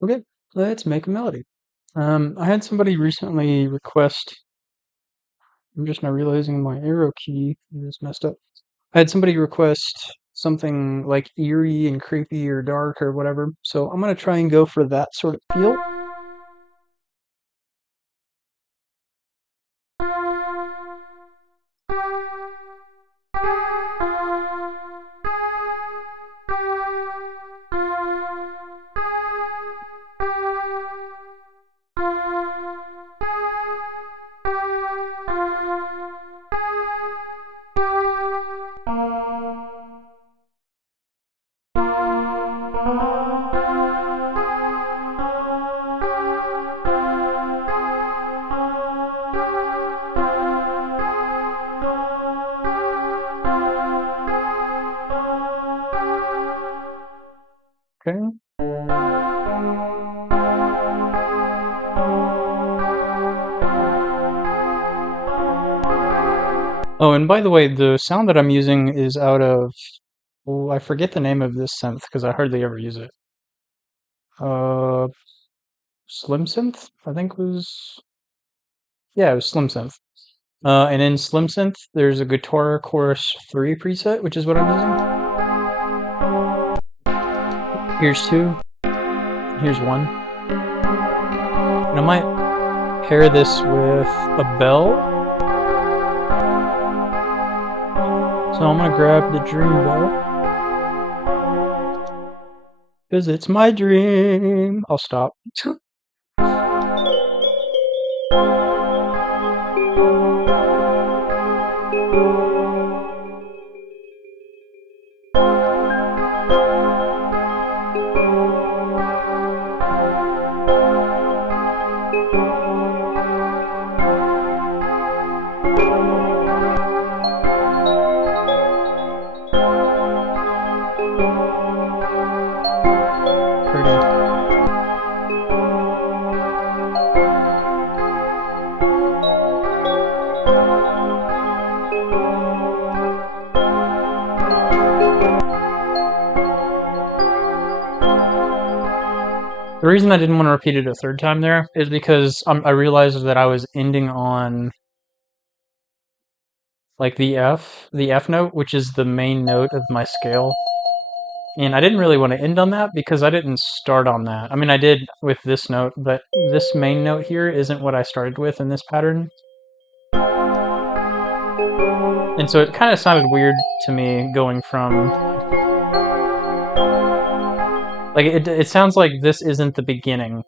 Okay, let's make a melody. I had somebody recently request. I'm just now realizing my arrow key is messed up. I had somebody request something like eerie and creepy or dark or whatever, so I'm gonna try and go for that sort of feel. Okay. Oh, and by the way, the sound that I'm using is out of, oh, I forget the name of this synth because I hardly ever use it. Uh, Slim Synth, I think was, yeah, it was Slim Synth. And in Slim Synth, there's a Guitar Chorus 3 preset, which is what I'm using. Here's two, here's one. And I might pair this with a bell. So I'm gonna grab the dream bell. Because it's my dream. I'll stop. Pretty. The reason I didn't want to repeat it a third time there is because I realized that I was ending on like the F note, which is the main note of my scale. And I didn't really want to end on that because I didn't start on that. I mean, I did with this note, but this main note here isn't what I started with in this pattern. And so it kind of sounded weird to me going from, like, it sounds like this isn't the beginning,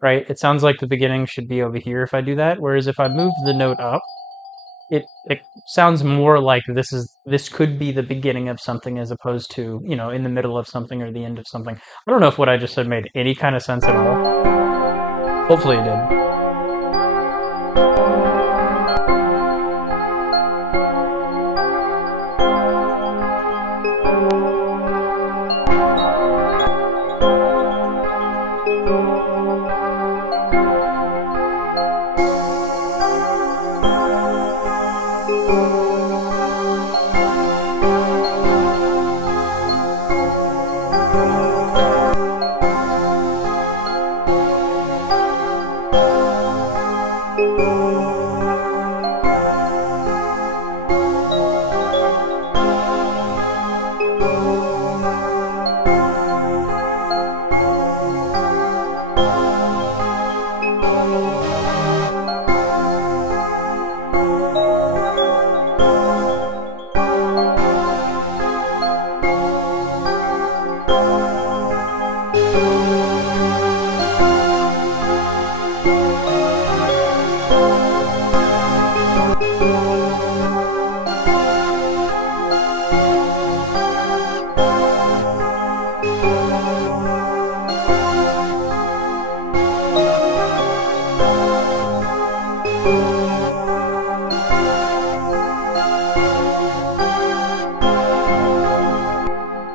right? It sounds like the beginning should be over here if I do that. Whereas if I move the note up, it sounds more like this could be the beginning of something as opposed to, you know, in the middle of something or the end of something. I don't know if what I just said made any kind of sense at all. Hopefully it did.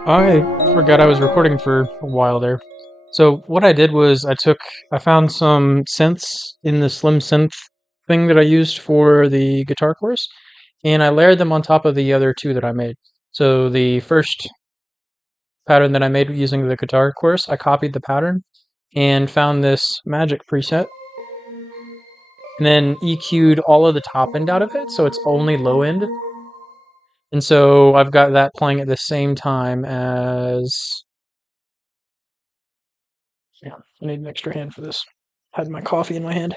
I forgot I was recording for a while there. So what I did was I found some synths in the Slim Synth thing that I used for the guitar course, and I layered them on top of the other two that I made. So the first pattern that I made using the guitar course, I copied the pattern, and found this magic preset, and then EQ'd all of the top end out of it, so it's only low end. And so I've got that playing at the same time as... Yeah, I need an extra hand for this. Had my coffee in my hand.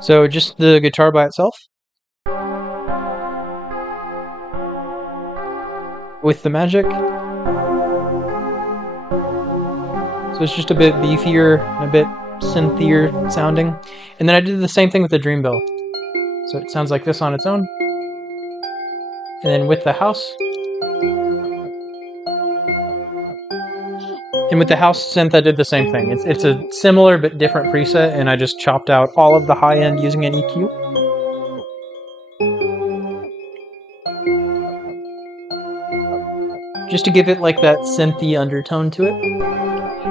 So just the guitar by itself, with the magic. So it's just a bit beefier and a bit synthier sounding. And then I did the same thing with the Dream Bell. So it sounds like this on its own. And then with the house. And with the house synth, I did the same thing. It's a similar but different preset, and I just chopped out all of the high end using an EQ. Just to give it like that synthy undertone to it.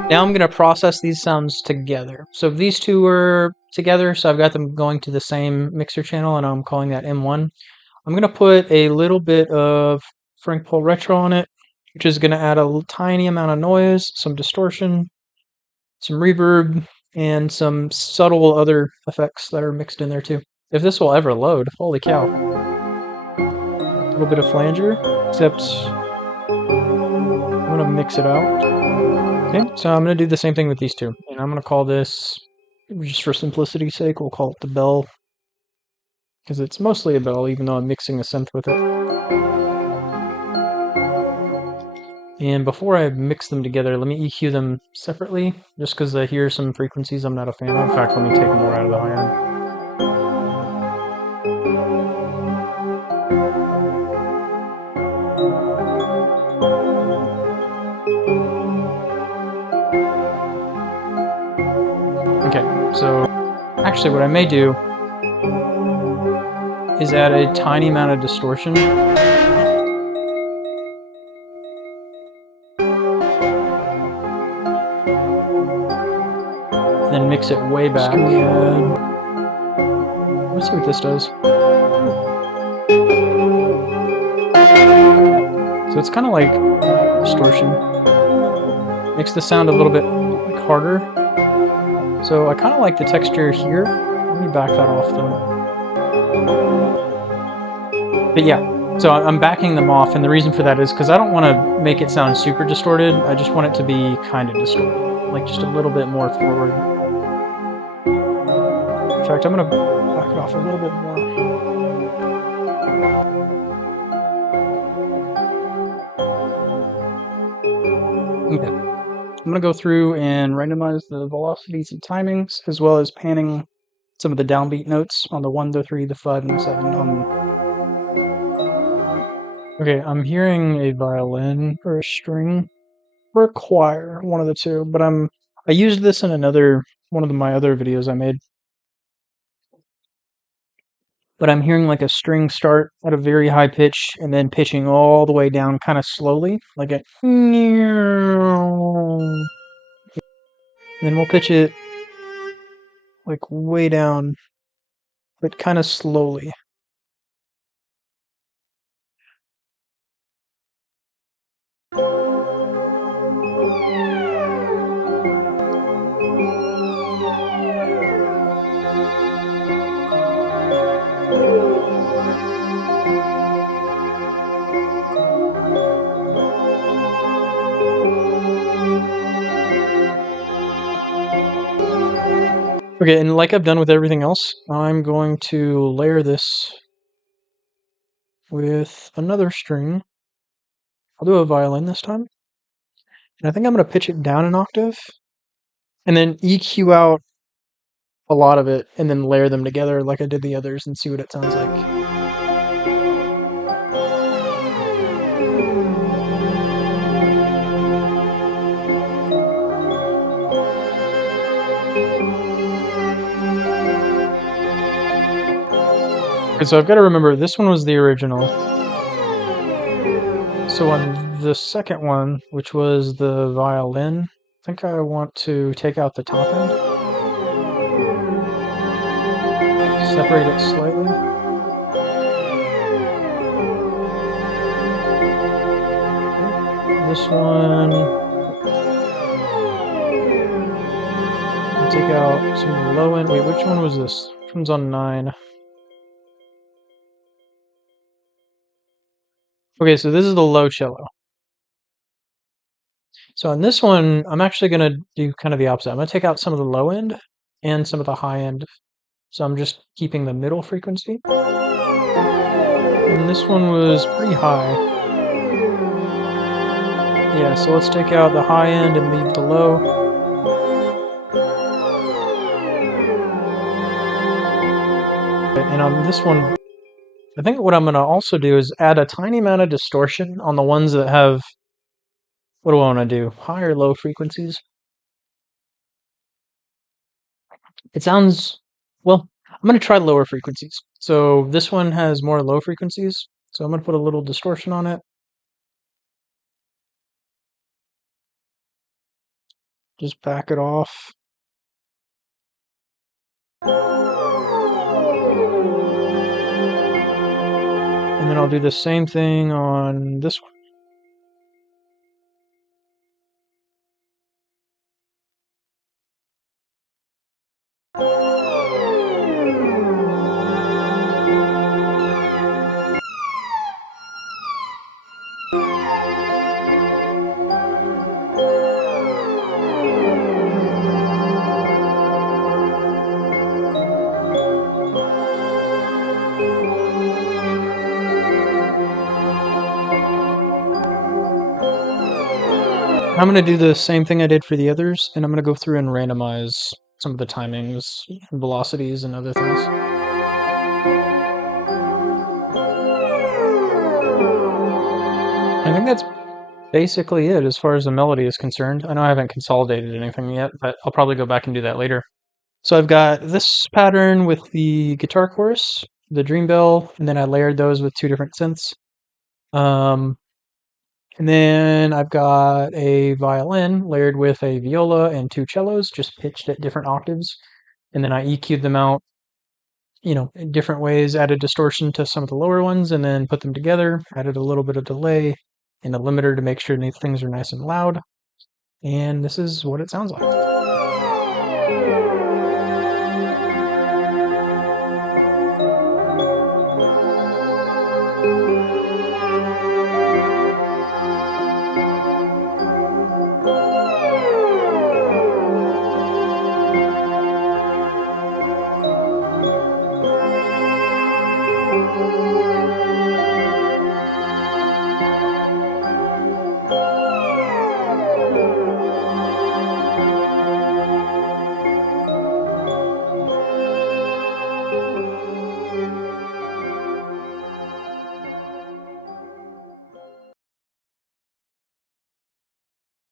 Now I'm going to process these sounds together. So these two are together, so I've got them going to the same mixer channel, and I'm calling that M1. I'm going to put a little bit of Frank Paul Retro on it, which is going to add a tiny amount of noise, some distortion, some reverb, and some subtle other effects that are mixed in there too. If this will ever load, holy cow. A little bit of flanger, except I'm going to mix it out. Okay, so I'm going to do the same thing with these two. And I'm going to call this, just for simplicity's sake, we'll call it the bell. Because it's mostly a bell, even though I'm mixing a synth with it. And before I mix them together, let me EQ them separately, just because I hear some frequencies I'm not a fan of. In fact, let me take more out of the high end. Okay, so actually what I may do is add a tiny amount of distortion. And then mix it way back. Let's see what this does. So it's kind of like distortion. Makes the sound a little bit like harder. So I kind of like the texture here. Let me back that off though. But yeah, so I'm backing them off, and the reason for that is because I don't want to make it sound super distorted. I just want it to be kind of distorted, like just a little bit more forward. In fact, I'm going to back it off a little bit more. Okay. I'm going to go through and randomize the velocities and timings, as well as panning some of the downbeat notes on the 1, the 3, the 5, and the 7. Okay, I'm hearing a violin or a string or a choir, one of the two, but I used this in one of my other videos I made. But I'm hearing like a string start at a very high pitch and then pitching all the way down kind of slowly, like a... And then we'll pitch it like way down, but kind of slowly. Okay, and like I've done with everything else, I'm going to layer this with another string. I'll do a violin this time. And I think I'm going to pitch it down an octave, and then EQ out a lot of it, and then layer them together like I did the others and see what it sounds like. Okay, so I've got to remember, this one was the original. So on the second one, which was the violin, I think I want to take out the top end. Separate it slightly. this one. I'll take out some of the low end. Wait, which one was this? Which one's on 9? Okay, so this is the low cello. So on this one, I'm actually going to do kind of the opposite. I'm going to take out some of the low end and some of the high end. So I'm just keeping the middle frequency. And this one was pretty high. Yeah, so let's take out the high end and leave the low. And on this one, I think what I'm going to also do is add a tiny amount of distortion on the ones that have, what do I want to do? High or low frequencies? It sounds, well, I'm going to try lower frequencies. So this one has more low frequencies. So I'm going to put a little distortion on it. Just back it off. And then I'll do the same thing on this one. I'm going to do the same thing I did for the others, and I'm going to go through and randomize some of the timings, and velocities, and other things. I think that's basically it as far as the melody is concerned. I know I haven't consolidated anything yet, but I'll probably go back and do that later. So I've got this pattern with the guitar chorus, the dream bell, and then I layered those with 2 different synths. And then I've got a violin layered with a viola and 2 cellos, just pitched at different octaves. And then I EQ'd them out, in different ways, added distortion to some of the lower ones, and then put them together, added a little bit of delay and a limiter to make sure things are nice and loud. And this is what it sounds like.